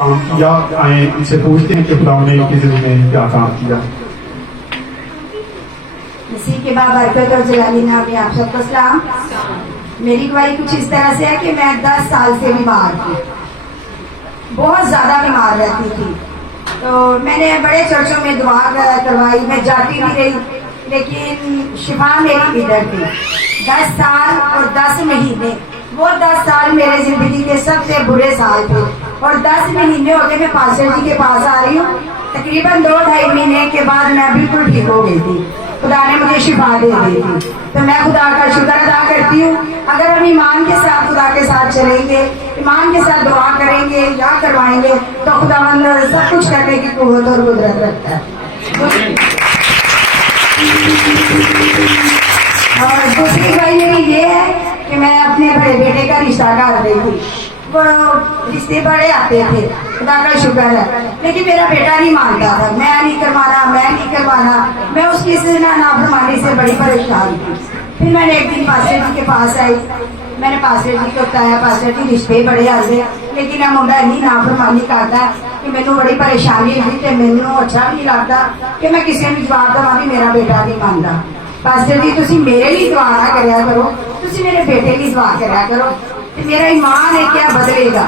काम किया, आए इनसे पूछते हैं कि खुदा ने इनकी जिंदगी में क्या काम किया। मसीह के बाद बरकत और जलाली नाम में आप सबको सलाम। मेरी गवाही कुछ इस तरह से है कि मैं 10 साल से बीमार थी, बहुत ज़्यादा बीमार रहती थी। तो मैंने बड़े चर्चों में दुआ करवाई, मैं जाती भी रही, लेकिन शिफा मेरी इधर थी। 10 साल और 10 महीने, वो 10 साल मेरे जिंदगी के सबसे बुरे साल थे। और 10 महीने हो गए मैं पास्टर जी के पास आ रही हूँ। तकरीबन 2-2.5 महीने के बाद मैं बिल्कुल ठीक हो गई थी, खुदा ने मुझे शिफा दे दी थी। तो मैं खुदा का शुक्र अदा करती हूँ। अगर हम ईमान के साथ खुदा के साथ चलेंगे, ईमान के साथ दुआ करेंगे या करवाएंगे, तो खुदा सब कुछ करने की कुव्वत और कुदरत रखता है। और दूसरी बात मेरी ये है कि मैं अपने बड़े बेटे का रिश्ता कर रही थी। वो रिश्ते बड़े आते थे, खुदा का शुक्र है, लेकिन मेरा बेटा नहीं मानता था। मैं नहीं करवाना। मैं उसकी नाफरमानी से बड़ी परेशान थी। फिर मैंने एक दिन पास्टर जी के पास आई, मैंने पास्टर जी को बताया, पास्टर जी रिश्ते बड़े आते, लेकिन मैं मुंडा इन्नी नाफरमानी करता कि मैनू बड़ी परेशानी हुई, तो मैनू अच्छा भी नहीं लगता कि मैं किसी भी जवाब देवां भी मेरा बेटा नहीं मानता। पास्टर जी तुसी मेरे लिए दुआ ना करया करो, तुसी मेरे बेटे की दुआ करया करो, मेरा ईमान है क्या बदलेगा।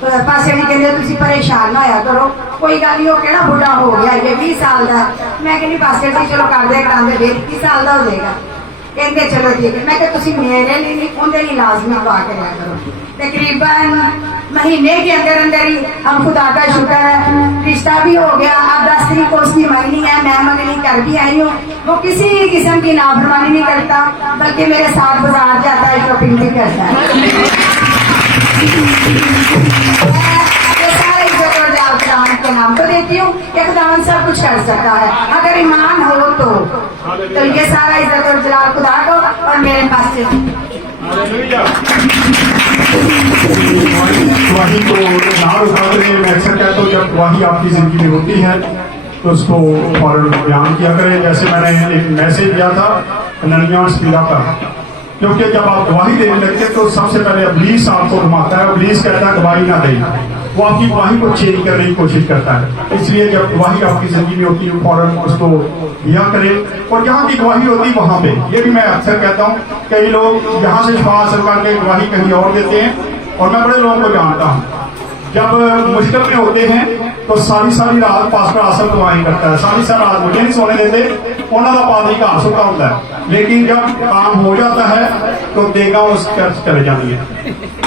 तो पास्टर जी कहते तुसी परेशान ना होया करो, कोई गल नहीं, वो केड़ा बुढ़ा हो गया, ये 20 साल का। मैं कहनी पास्टर जी चलो कर दे करांदे 21 साल का हो जाएगा। कहते चलो ठीक है। मैं कहा तुसी मेरे लिए नहीं, उनके लिए लाजमी दुआ करया करो। तकरीबन महीने के अंदर ही हम खुदा का शुक्र है रिश्ता भी हो गया। अब 10 तरीक को उसकी मंगनी है, मैं मंगनी कर भी आई हूँ। वो किसी किस्म की नाफरमानी नहीं करता, बल्कि मेरे साथ बाजार जाता है, शॉपिंग भी करता है। के नाम तो देती हूँ कि खुदावन सब कुछ कर सकता है अगर ईमान हो तो ये सारा इज्जत और जलाल खुदा को और मेरे पास वही तो ना उठाते हैं। मैं अक्सर कहता हूँ जब वही आपकी जिंदगी में होती है तो उसको फौरन बयान किया करें। जैसे मैंने एक मैसेज दिया था ननिया और स्पीला का, क्योंकि जब आप गवाही देने लगते तो सबसे पहले इब्लीस आपको घुमाता है। इब्लीस कहता है गवाही ना दे, वो आपकी गवाही को चेंज करने की कोशिश करता है। इसलिए जब गवाही आपकी जिंदगी में होती है फौरन उसको दिया करें। और जहाँ की गवाही होती है वहाँ पे, ये भी मैं अक्सर कहता हूँ, कई लोग यहाँ से शिफा हासिल करके गवाही कहीं और देते हैं। और मैं बड़े लोगों को जानता हूँ जब मुश्किल में होते हैं तो सारी रात पास्टर आसम दुआएं करता है, सारी रात मुझे नहीं सोने देते, उन्होंने का पादरी का सुखा होता है। लेकिन जब काम हो जाता है तो देगा उस चर्च चले जाती है।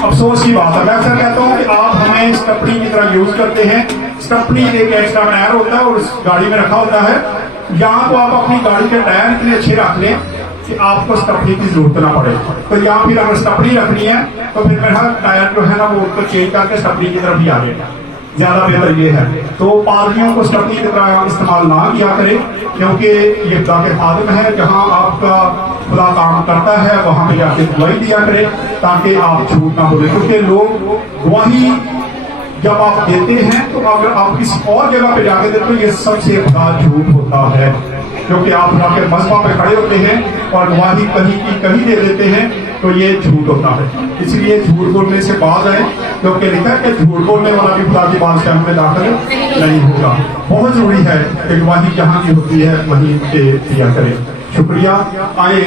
अफसोस की बात है। मैं अक्सर कहता हूँ कि आप हमें स्टपनी की तरह यूज करते हैं। स्टपनी एक एक्स्ट्रा टायर होता है और उस गाड़ी में रखा होता है। यहाँ तो आप अपनी गाड़ी के टायर इतने अच्छे रख लें कि आपको स्टपनी की जरूरत ना पड़े। तो यहाँ फिर अगर स्टपनी रखनी है तो फिर मेरा टायर जो है ना वो उसको चेंज करके स्टपनी की तरफ ही आ गया, ज्यादा बेहतर ये है। तो पादरियों को स्टपनी की तरह इस्तेमाल ना किया करें, क्योंकि ये खुदा के खादिम है। जहाँ आपका खुदा काम करता है वहां पे जाके गवाही दिया करें ताकि आप झूठ ना बोले। क्योंकि लोग गवाही जब आप देते हैं तो अगर आप किसी और जगह पे जाके देते तो ये सबसे बड़ा झूठ होता है, क्योंकि आप जाके मजमा पे खड़े होते हैं और गवाही कहीं की कहीं दे देते हैं, तो ये झूठ होता है। इसलिए झूठ बोलने से बाज आए, क्योंकि लिखा है कि झूठ बोलने वाला भी खुदा की बादशाह में दाखिल नहीं होगा। बहुत जरूरी है कि गवाही जहाँ की होती है वहीं पे दिया करें। शुक्रिया। आए